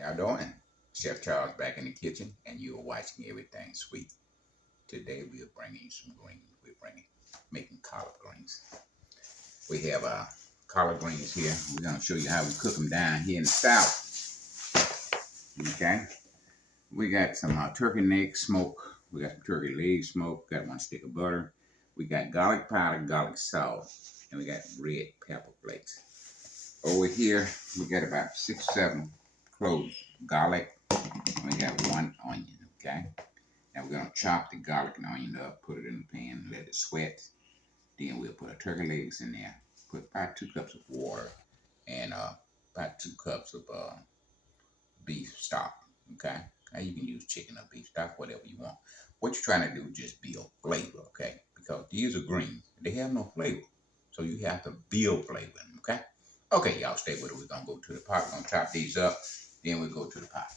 How y'all doing? Chef Charles back in the kitchen, and you are watching Everything Sweet. Today we are bringing you some greens. Making collard greens. We have collard greens here. We're gonna show you how we cook them down here in the South. Okay. We got some turkey neck smoke. We got some turkey leg smoke. Got 1 stick of butter. We got garlic powder, garlic salt, and we got red pepper flakes. Over here, we got about 6, 7 cloves garlic. We got 1 onion, okay? Now we're gonna chop the garlic and onion up, put it in the pan, let it sweat. Then we'll put our turkey legs in there, put about 2 cups of water, and about 2 cups of beef stock, okay? Now you can use chicken or beef stock, whatever you want. What you're trying to do is just build flavor, okay? Because these are greens, they have no flavor. So you have to build flavor in them, okay? Okay, y'all stay with it. We're gonna go to the pot, we're gonna chop these up, then we'll go to the pot.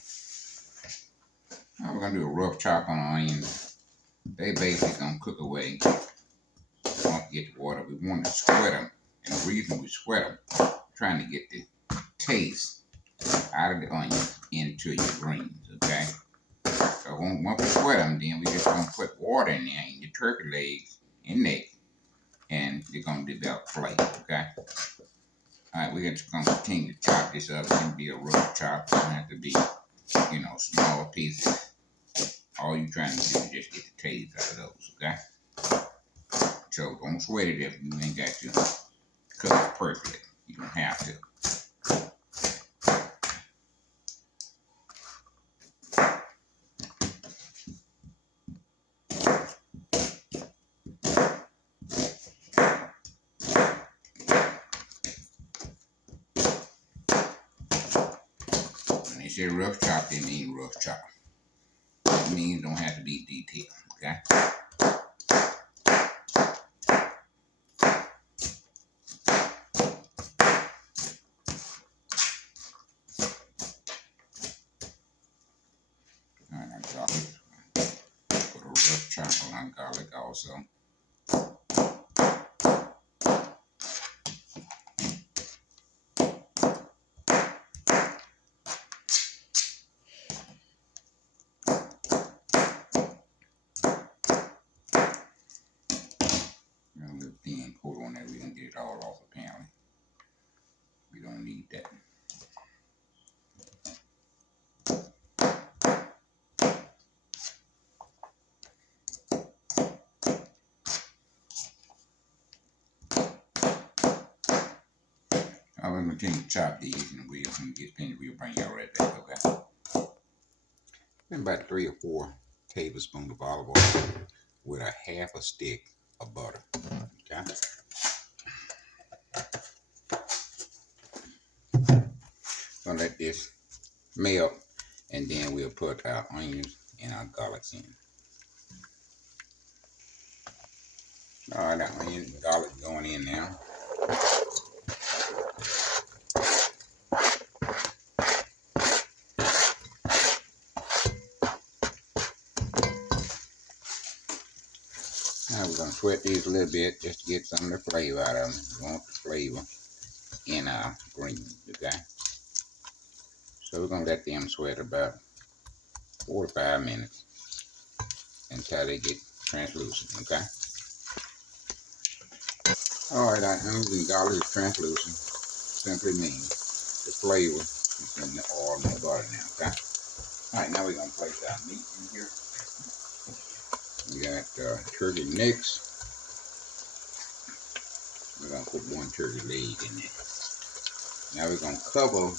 Now we're gonna do a rough chop on onions. They basically gonna cook away. Don't forget the water. We want to sweat them, and the reason we sweat them, trying to get the taste out of the onion into your greens. Okay. So once we sweat them, then we just gonna put water in there in your turkey legs and neck, and they're gonna develop flavor. Okay. All right, we're just gonna continue to chop this up. It can be a rough chop. It doesn't have to be, small pieces. All you're trying to do is just get the taste out of those, okay? So don't sweat it if you ain't got to cook it perfectly. You don't have to. When they say rough chop, they mean rough chop. That means don't have to be detailed, okay? Alright, now garlic. Put a rough chop on garlic also. A little thin coat on there, we don't get it all off apparently. We don't need that. I'm gonna continue to chop these and we'll get finished. We'll bring y'all right back, okay? Then about 3 or 4 tablespoons of olive oil with a half a stick of butter, okay? Gonna let this melt, and then we'll put our onions and our garlics in. All right, our onions and garlic going in now. Now we're gonna sweat these a little bit just to get some of the flavor out of them. We want the flavor in our greens, okay? So we're gonna let them sweat about 4 to 5 minutes until they get translucent, okay? All right, our onions and garlic is translucent. Simply means the flavor is in the oil and the butter now, okay? All right, now we're gonna place our meat in here. We got turkey necks. We're gonna put 1 turkey leg in there. Now we're gonna cover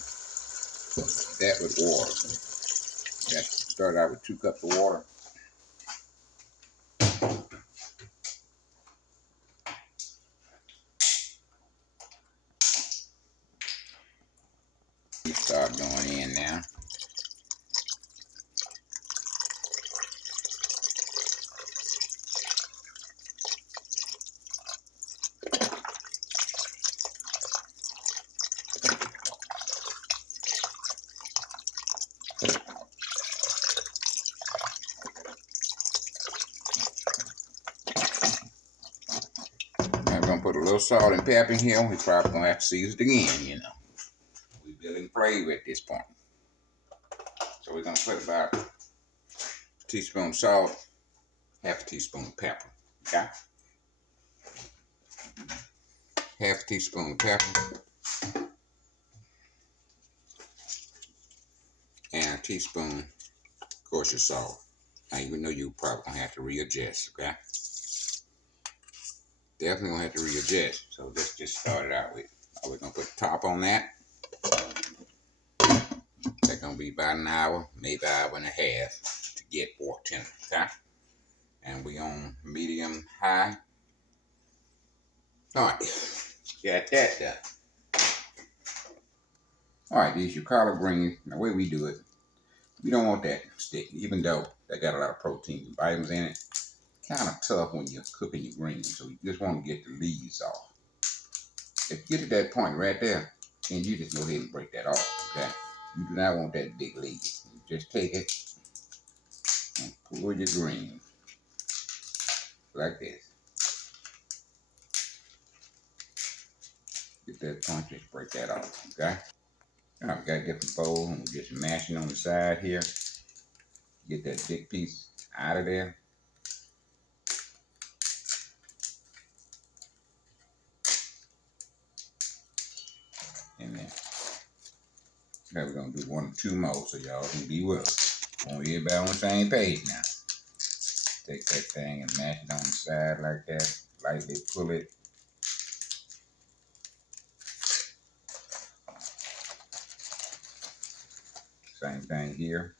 that with water. That start out with 2 cups of water. You start going in now. Now we're gonna put a little salt and pepper in here. We're probably gonna have to season it again, We're building flavor at this point. So we're gonna put about a teaspoon of salt, half a teaspoon of pepper. Okay? Half a teaspoon of pepper and a teaspoon, of course, your salt. Now you know you probably gonna have to readjust, okay? Definitely gonna have to readjust. So let's just start it out with. We're gonna put the top on that. That's gonna be about an hour, maybe an hour and a half to get pork tender, okay? And we on medium high. All right, got that done. All right, these your collard greens. The way we do it, we don't want that stick, even though they got a lot of protein and vitamins in it. Kind of tough when you're cooking your greens, so you just want to get the leaves off. If you get to that point right there, then you just go ahead and break that off, okay? You do not want that big leaf. You just take it and pull your greens like this. Get that point, just break that off, okay? Now we got a different bowl, and we're just mashing on the side here. Get that big piece out of there. And then now we're gonna do 1 or 2 more so y'all can be with us. Want everybody on the same page now. Take that thing and mash it on the side like that. Lightly pull it. Same thing here.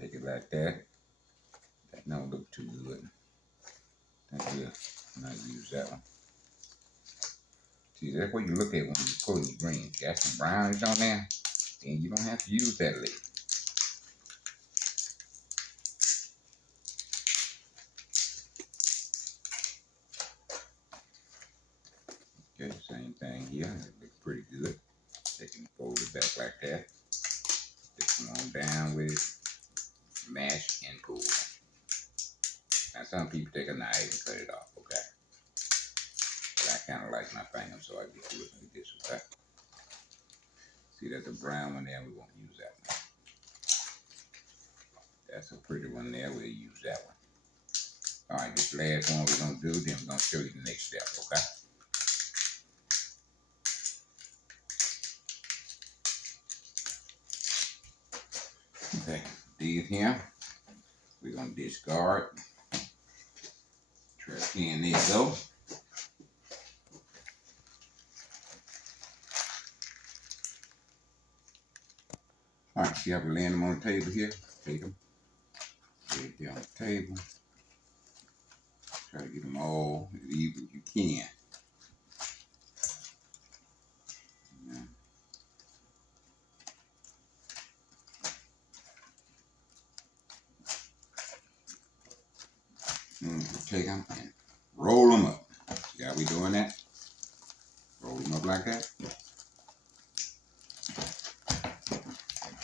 Take it like that. That don't look too good. I think we'll not use that one. See, that's what you look at when you're pulling your greens. Got some brownies on there, then you don't have to use that leaf. Okay, same thing here. It looks pretty good. Take and fold it back like that. Just come on down with it. Mash and pull. Now some people take a knife and cut it off, okay? But I kind of like my finger, so I just do it like this, okay? See, that's a brown one there. We won't use that one. That's a pretty one there. We'll use that one. All right, this last one we're gonna do. Then we're gonna show you the next step, okay? Okay, these here we're gonna discard. Trash can, there you go. All right, see how we laying them on the table here? Take them, lay it there on the table. Try to get them all as even as you can. Take them and roll them up. See how we doing that? Roll them up like that.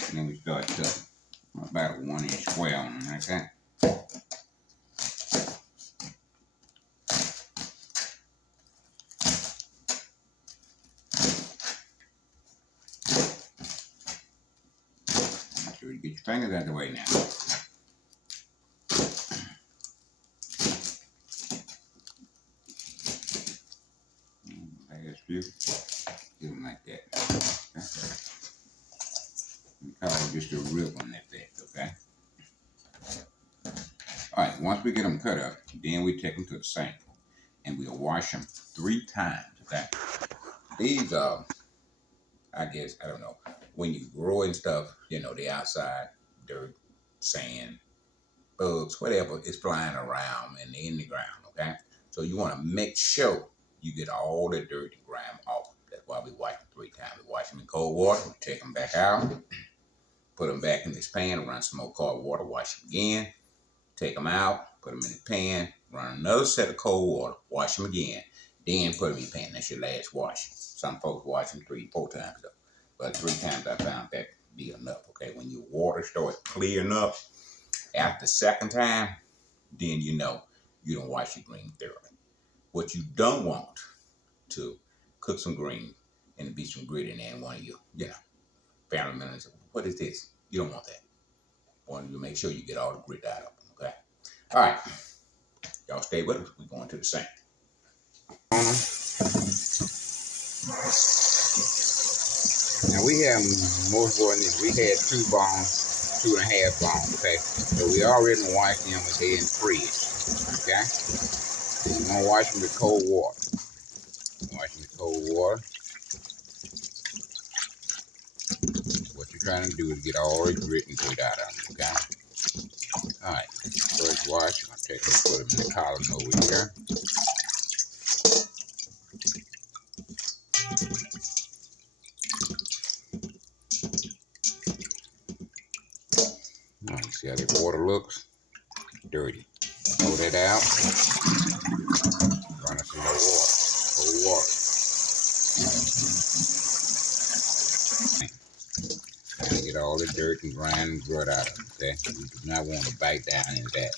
And then we start cutting about a 1-inch square on them like that. Make sure you get your fingers out of the way now. Last few, get them like that. Okay. We call it just a ribbon at that, okay? All right, once we get them cut up, then we take them to the sink and we'll wash them 3 times, okay? These are, I guess, I don't know, when you grow and stuff, you know, the outside, dirt, sand, bugs, whatever is flying around and in the ground, okay? So you want to make sure you get all the dirt and grime off. That's why we wash them 3 times. We wash them in cold water, we take them back out, put them back in this pan, run some more cold water, wash them again, take them out, put them in the pan, run another set of cold water, wash them again, then put them in the pan. That's your last wash. Some folks wash them 3, 4 times though. But 3 times I found that to be enough, okay? When your water starts clearing up, after the second time, then you know you don't wash your greens thoroughly. What you don't want to cook some greens and be some grit in there and one of your, family members, what is this? You don't want that. You want to make sure you get all the grit out of them. Okay. All right. Y'all stay with us. We're going to the sink. Now we have most more than this. We had 2 bones, 2.5 bones. Okay. So we already washed them with they in the fridge. Okay. So you're gonna wash them with cold water. Wash them with cold water. What you're trying to do is get all the grit and grit out of them. Okay. All right. First wash. I'm gonna take and put them in the column over here. All right. See how the water looks? Dirty. Throw that out. Run us some more water. Cold water. Trying to get all the dirt and grime and grit out of them. Okay. You do not want to bite down into that.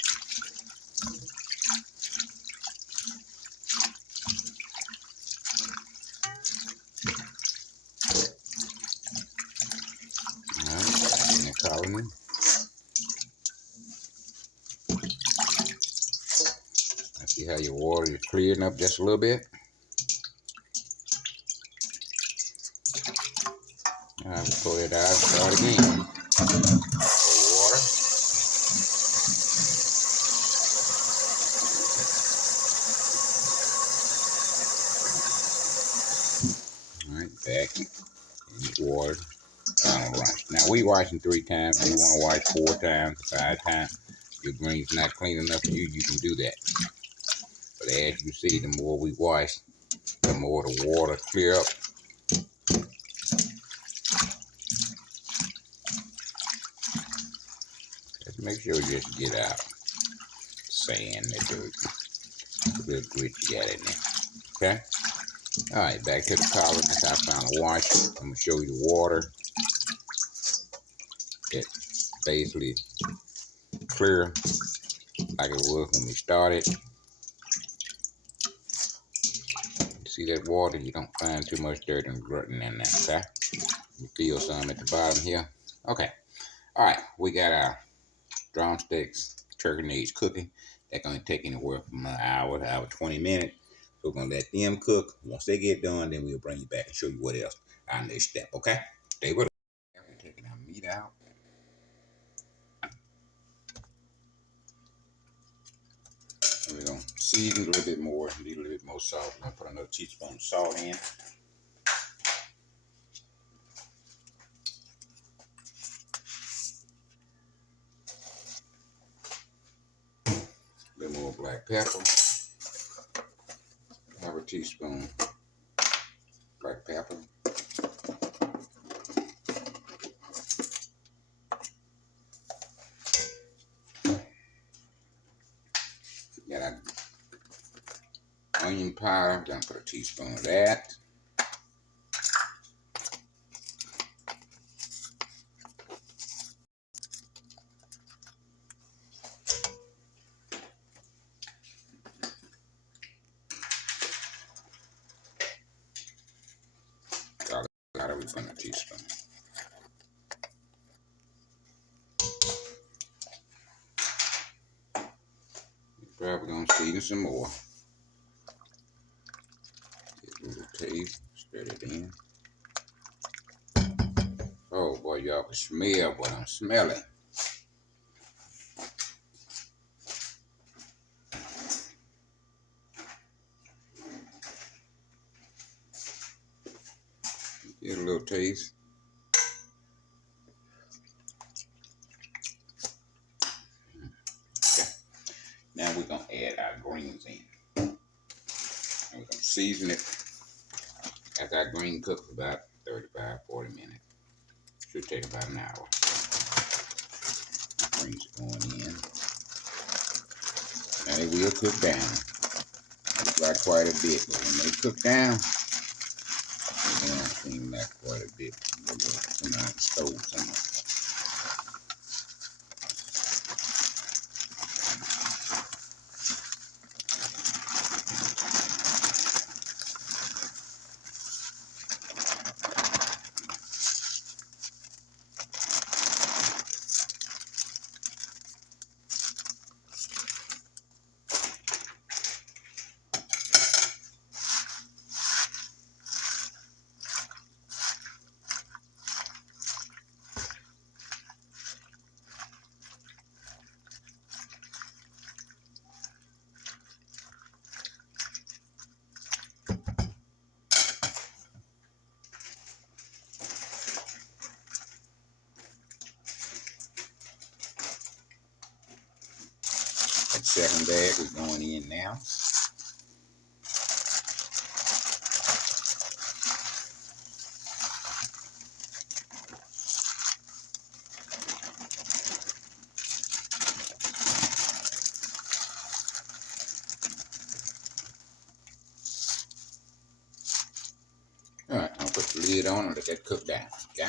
Alright, in the colony. I see how your water is clearing up just a little bit. Alright, pull it out and start again. Cold water. Alright, back in the water. Final wash. Now we washing 3 times. You want to wash 4 times, 5 times. Your green's not clean enough for you, you can do that. But as you see, the more we wash, the more the water clear up. Just make sure you just get out sand, the dirt, the little grit you got in there. Okay? Alright, back to the collar. That's how I found the wash. I'm going to show you the water. It's basically clear like it was when we started. See that water? You don't find too much dirt and grutting in there, okay? You feel some at the bottom here. Okay. Alright, we got our drumsticks, turkey necks cooking. They're going to take anywhere from an hour to hour 20 minutes. So we're going to let them cook. Once they get done, then we'll bring you back and show you what else. Our next step, okay? Stay with us. We're taking our meat out. We're going to season a little bit more, need a little bit more salt. We're going to put another teaspoon of salt in. A little more black pepper. Half a teaspoon black pepper. Got our onion powder. Gonna put a teaspoon of that. Garlic, we put a teaspoon. Probably gonna season some more. Get a little taste. Stir it in. Oh boy, y'all can smell what I'm smelling. Get a little taste. Okay. Now we're gonna add our greens in. And we're gonna season it. After our green cooks about 35-40 minutes. Should take about an hour. Greens are going in. Now they will cook down. It's like quite a bit, but when they cook down, they don't seem like quite a bit. We'll come out and stove some of it. Second bag is going in now. Alright, I'll put the lid on and let that cook down. Okay?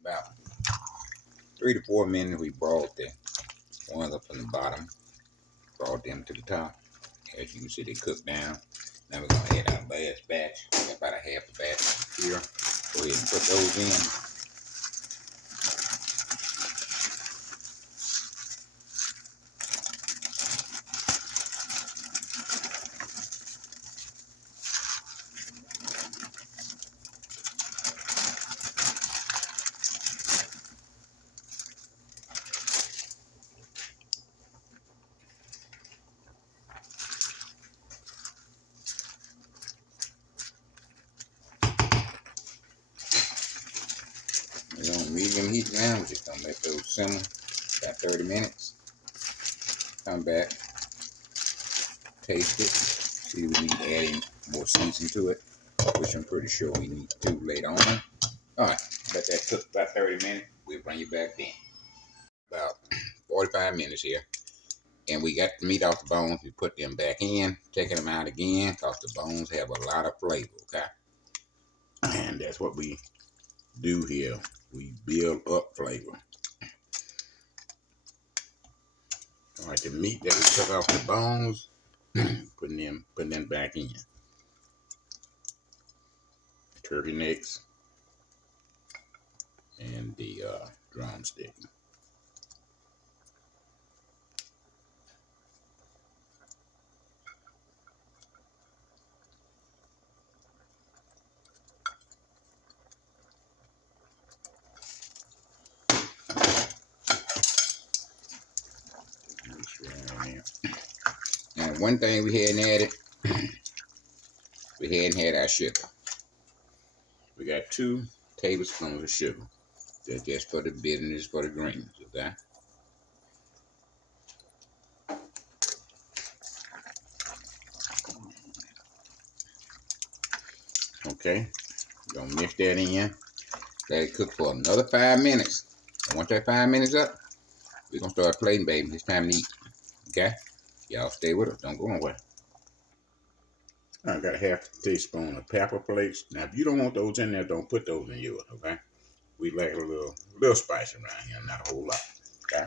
About 3 to 4 minutes, we brought the ones up from the bottom, brought them to the top. As you can see, they cook down. Now we're going to add our last batch. About a half a batch here. Go ahead and put those in. We're on medium heat now. We're just going to let those simmer about 30 minutes. Come back, taste it, see if we need adding more seasoning to it, which I'm pretty sure we need to later on. Alright, let that cook about 30 minutes. We'll bring you back then. About 45 minutes here. And we got the meat off the bones. We put them back in, taking them out again, because the bones have a lot of flavor, okay? And that's what we do here. We build up flavor. Alright, the meat that we took off the bones, putting them back in. Turkey necks and the drumstick. And one thing we hadn't added, we hadn't had our sugar. We got 2 tablespoons of sugar. That's just for the bitterness for the greens, okay? Okay, we're gonna mix that in. Let it cook for another 5 minutes. And once that 5 minutes up, we're gonna start plating, baby. It's time to eat. Okay? Y'all stay with us. Don't go nowhere. I got a half a teaspoon of pepper flakes. Now, if you don't want those in there, don't put those in yours, okay? We like a little spice around here, not a whole lot, okay?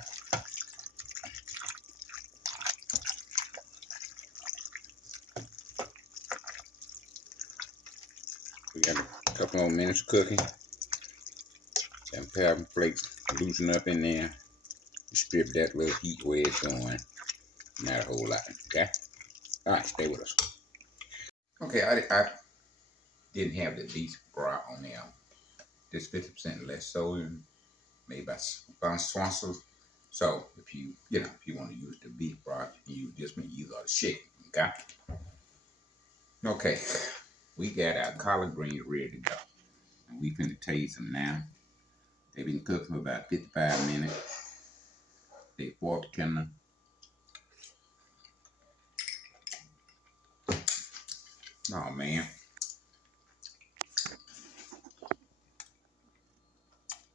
We got a couple more minutes cooking. Them pepper flakes loosen up in there. Strip that little heat where it's going. Not a whole lot, okay? All right, stay with us. Okay, I didn't have the beef broth on there. Just 50% less sodium, made by Swanson. So if you want to use the beef broth, you just use all the chicken, okay? Okay, we got our collard greens ready to go. And we finna taste them now. They've been cooked for about 55 minutes. They fork tender. Oh man.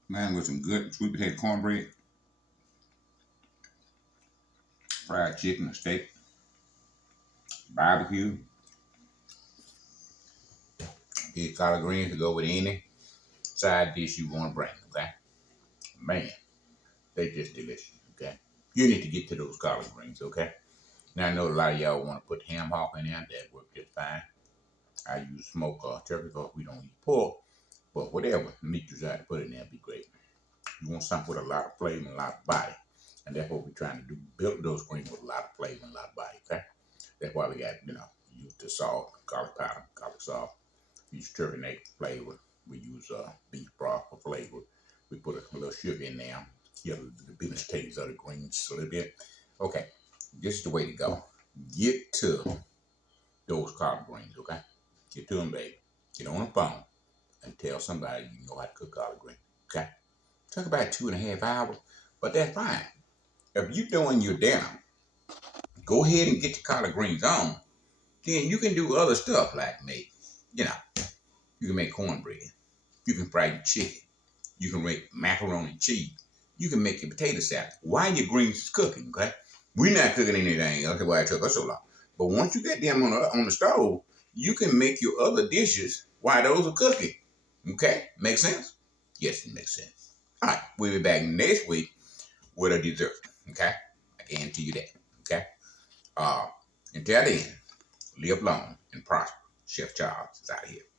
Man, with some good sweet potato cornbread, fried chicken or steak, barbecue. Get collard greens to go with any side dish you want to bring, okay? Man, they just delicious, okay? You need to get to those collard greens, okay? Now I know a lot of y'all want to put ham hock in there. That works just fine. I use smoked turkey because we don't eat pork. But whatever meat you decide to put in there would be great. You want something with a lot of flavor and a lot of body. And that's what we're trying to do. Build those greens with a lot of flavor and a lot of body, okay? That's why we got, use the salt, garlic powder, garlic salt. Use turkey neck flavor. We use beef broth for flavor. We put a little sugar in there. Get the bitterness taste of the greens a little bit. Okay, this is the way to go. Get to those collard greens, okay? Get to them, baby. Get on the phone and tell somebody you know how to cook collard greens, okay? Took about 2.5 hours, but that's fine. If you're doing your dinner, go ahead and get your collard greens on. Then you can do other stuff like make, you know, you can make cornbread. You can fry your chicken. You can make macaroni and cheese. You can make your potato salad while your greens is cooking, okay? We're not cooking anything else. That's why it took us so long. But once you get them on the stove, you can make your other dishes while those are cooking. Okay? Make sense? Yes, it makes sense. All right, we'll be back next week with a dessert. Okay? I guarantee you that. Okay? Uh, until then, live long and prosper. Chef Charles is out here.